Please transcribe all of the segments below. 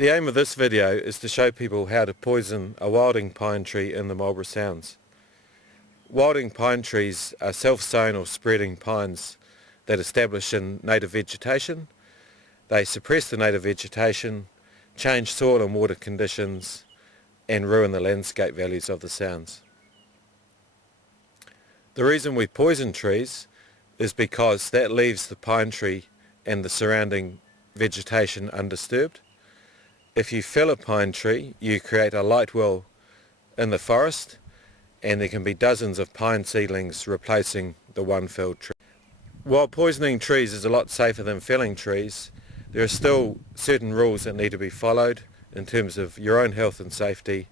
The aim of this video is to show people how to poison a wilding pine tree in the Marlborough Sounds. Wilding pine trees are self-sown or spreading pines that establish in native vegetation. They suppress the native vegetation, change soil and water conditions, and ruin the landscape values of the Sounds. The reason we poison trees is because that leaves the pine tree and the surrounding vegetation undisturbed. If you fell a pine tree, you create a light well in the forest, and there can be dozens of pine seedlings replacing the one felled tree. While poisoning trees is a lot safer than felling trees, there are still certain rules that need to be followed in terms of your own health and safety,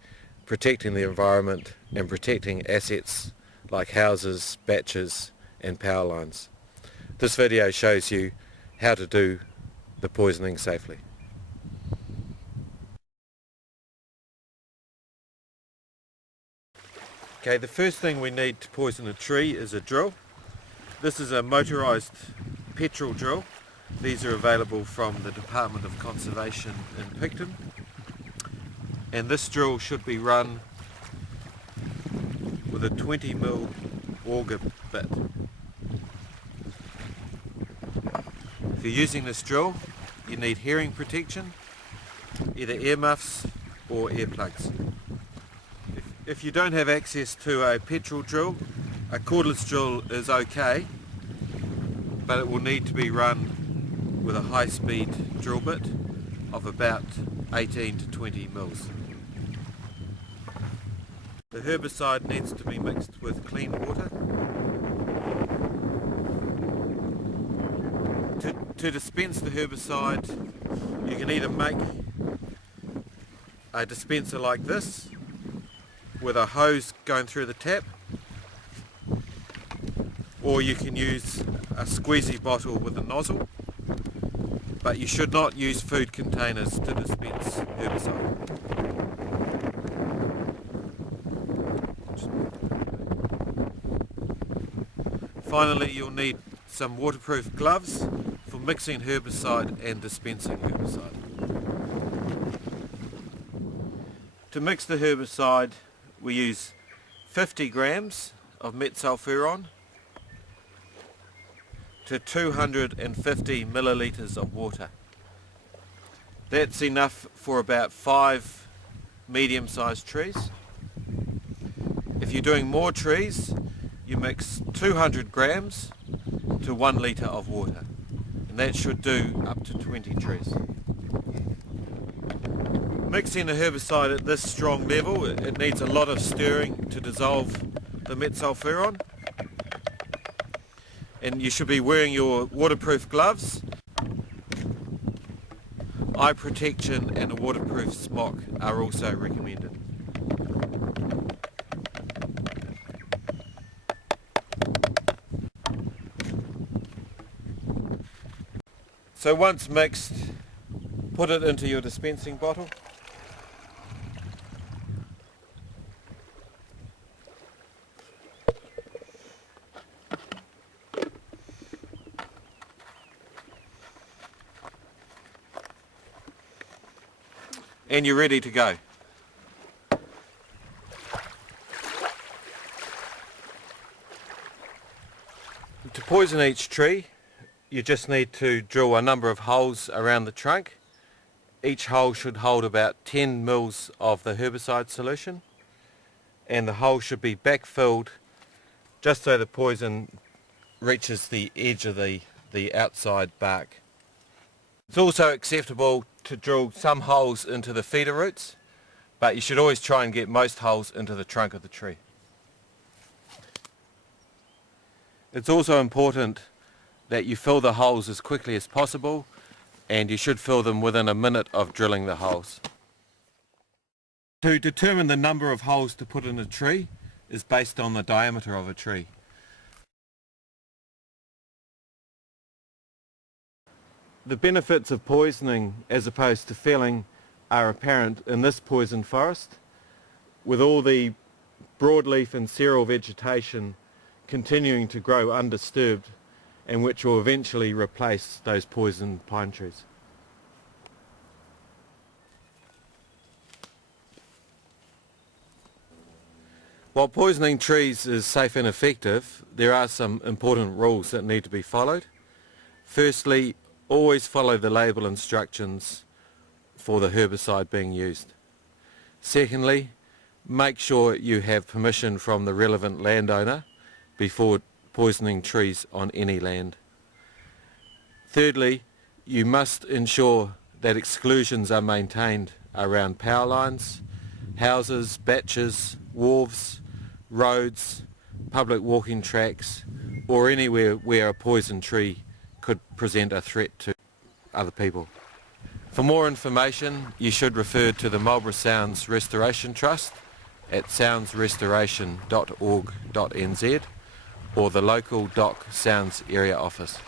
protecting the environment and protecting assets like houses, batches and power lines. This video shows you how to do the poisoning safely. Okay, the first thing we need to poison a tree is a drill. This is a motorised petrol drill. These are available from the Dept of Conservation in Picton. And this drill should be run with a 20mm auger bit. If you're using this drill, you need hearing protection, either earmuffs or earplugs. If you don't have access to a petrol drill, a cordless drill is okay, but it will need to be run with a high-speed drill bit of about 18 to 20 mils. The herbicide needs to be mixed with clean water. To dispense the herbicide, you can either make a dispenser like this, with a hose going through the tap, or you can use a squeezy bottle with a nozzle, but you should not use food containers to dispense herbicide. Finally, you'll need some waterproof gloves for mixing herbicide and dispensing herbicide. To mix the herbicide, we use 50 grams of metsulfuron to 250 millilitres of water. That's enough for about 5 medium-sized trees. If you're doing more trees, you mix 200 grams to 1 litre of water, and that should do up to 20 trees. Mixing the herbicide at this strong level, it needs a lot of stirring to dissolve the metsulfuron, and you should be wearing your waterproof gloves. Eye protection and a waterproof smock are also recommended. So once mixed, put it into your dispensing bottle. And you're ready to go. To poison each tree, you just need to drill a number of holes around the trunk. Each hole should hold about 10 mils of the herbicide solution, and the hole should be backfilled just so the poison reaches the edge of the outside bark. It's also acceptable to drill some holes into the feeder roots, but you should always try and get most holes into the trunk of the tree. It's also important that you fill the holes as quickly as possible, and you should fill them within a minute of drilling the holes. To determine the number of holes to put in a tree is based on the diameter of a tree. The benefits of poisoning as opposed to felling are apparent in this poisoned forest, with all the broadleaf and cereal vegetation continuing to grow undisturbed, and which will eventually replace those poisoned pine trees. While poisoning trees is safe and effective, there are some important rules that need to be followed. Firstly, always follow the label instructions for the herbicide being used. Secondly, make sure you have permission from the relevant landowner before poisoning trees on any land. Thirdly, you must ensure that exclusions are maintained around power lines, houses, batches, wharves, roads, public walking tracks, or anywhere where a poison tree could present a threat to other people. For more information, you should refer to the Marlborough Sounds Restoration Trust at soundsrestoration.org.nz or the local DOC Sounds Area Office.